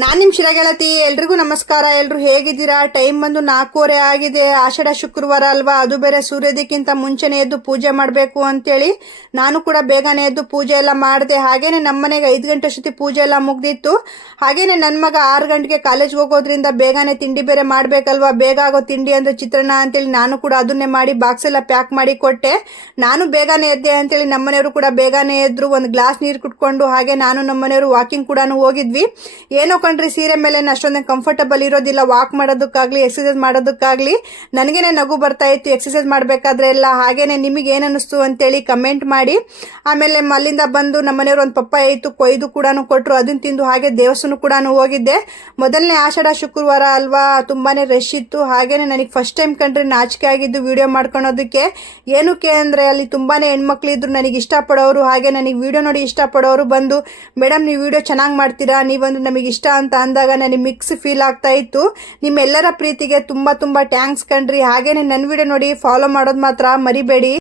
ನಿಮ್ಮ ಶಿರಗೆಳತಿ. ಎಲ್ರಿಗೂ ನಮಸ್ಕಾರ. ಎಲ್ರು ಹೇಗಿದ್ದೀರಾ? ಟೈಮ್ ಬಂದು 4:30 ಆಗಿದೆ. ಆಷಾಢ ಶುಕ್ರವಾರ ಅಲ್ವಾ, ಅದು ಬೇರೆ ಸೂರ್ಯೋದಯಕ್ಕಿಂತ ಮುಂಚೆನೆ ಎದ್ದು ಪೂಜೆ ಮಾಡಬೇಕು ಅಂತೇಳಿ ನಾನು ಕೂಡ ಬೇಗನೆ ಎದ್ದು ಪೂಜೆ ಎಲ್ಲ ಮಾಡಿದೆ. ಹಾಗೇನೆ ನಮ್ಮನೆಗೆ 5 ಗಂಟೆ ಅಷ್ಟೊತ್ತಿ ಪೂಜೆ ಎಲ್ಲ ಮುಗ್ದಿತ್ತು. ಹಾಗೇನೆ ನನ್ನ ಮಗ 6 ಗಂಟೆಗೆ ಕಾಲೇಜ್ಗೆ ಹೋಗೋದ್ರಿಂದ ಬೇಗನೆ ತಿಂಡಿ ಬೇರೆ ಮಾಡಬೇಕಲ್ವಾ. ಬೇಗ ಆಗೋ ತಿಂಡಿ ಅಂದ್ರೆ ಚಿತ್ರಾನ್ನ ಅಂತೇಳಿ ನಾನು ಕೂಡ ಅದನ್ನೇ ಮಾಡಿ ಬಾಕ್ಸ್ ಎಲ್ಲ ಪ್ಯಾಕ್ ಮಾಡಿ ಕೊಟ್ಟೆ. ನಾನು ಬೇಗನೆ ಎದ್ದೆ ಅಂತೇಳಿ ನಮ್ಮನೆಯವರು ಕೂಡ ಬೇಗನೆ ಎದ್ರು. ಒಂದು ಗ್ಲಾಸ್ ನೀರು ಕುಟ್ಕೊಂಡು ಹಾಗೆ ನಾನು ನಮ್ಮನೆಯವರು ವಾಕಿಂಗ್ ಕೂಡ ಹೋಗಿದ್ವಿ. ಏನೋ ಕಣ್ರಿ, ಸೀರೆ ಮೇಲೆ ಅಷ್ಟೊಂದು ಕಂಫರ್ಟಬಲ್ ಇರೋದಿಲ್ಲ ವಾಕ್ ಮಾಡೋದಕ್ಕಾಗ್ಲಿ ಎಕ್ಸರ್ಸೈಸ್ ಮಾಡೋದಕ್ಕಾಗ್ಲಿ. ನನಗೇನೆ ನಗು ಬರ್ತಾ ಇತ್ತು ಎಕ್ಸರ್ಸೈಸ್ ಮಾಡಬೇಕಾದ್ರೆ ಎಲ್ಲ. ಹಾಗೇನೆ ನಿಮಗೆ ಏನು ಅನ್ನಿಸ್ತು ಅಂತೇಳಿ ಕಮೆಂಟ್ ಮಾಡಿ. ಆಮೇಲೆ ಅಲ್ಲಿಂದ ಬಂದು ನಮ್ಮನೆಯವರು ಒಂದು ಪಪ್ಪಾಯ ಇತ್ತು, ಕೊಯ್ದು ಕೂಡ ಕೊಟ್ಟರು. ಅದನ್ನು ತಿಂದು ಹಾಗೆ ದೇವಸ್ಥಾನ ಕೂಡ ಹೋಗಿದ್ದೆ. ಮೊದಲನೇ ಆಷಾಢ ಶುಕ್ರವಾರ ಅಲ್ವಾ, ತುಂಬಾನೇ ರಶ್ ಇತ್ತು. ಹಾಗೇನೆ ನನಗೆ ಫಸ್ಟ್ ಟೈಮ್ ಕಂಡ್ರೆ ನಾಚಿಕೆ ಆಗಿದ್ದು ವಿಡಿಯೋ ಮಾಡ್ಕೊಳೋದಕ್ಕೆ. ಏನಕ್ಕೆ ಅಂದರೆ ಅಲ್ಲಿ ತುಂಬಾನೇ ಹೆಣ್ಮಕ್ಳು ಇದ್ರು ನನಗೆ ಇಷ್ಟಪಡೋರು. ಹಾಗೆ ನನಗೆ ವಿಡಿಯೋ ನೋಡಿ ಇಷ್ಟಪಡೋರು ಬಂದು, ಮೇಡಮ್ ನೀವು ವಿಡಿಯೋ ಚೆನ್ನಾಗಿ ಮಾಡ್ತೀರಾ, ನೀವಂದ್ರೆ ನಮಗೆ ಇಷ್ಟ ಅಂತ ಅಂದಾಗ ನನಗೆ ಮಿಕ್ಸ್ ಫೀಲ್ ಆಗ್ತಾ ಇತ್ತು. ನಿಮ್ಮೆಲ್ಲರ ಪ್ರೀತಿಗೆ ತುಂಬಾ ಥ್ಯಾಂಕ್ಸ್ ಕಣ್ರಿ. ಹಾಗೇನೆ ನನ್ನ ವಿಡಿಯೋ ನೋಡಿ ಫಾಲೋ ಮಾಡೋದು ಮಾತ್ರ ಮರಿಬೇಡಿ.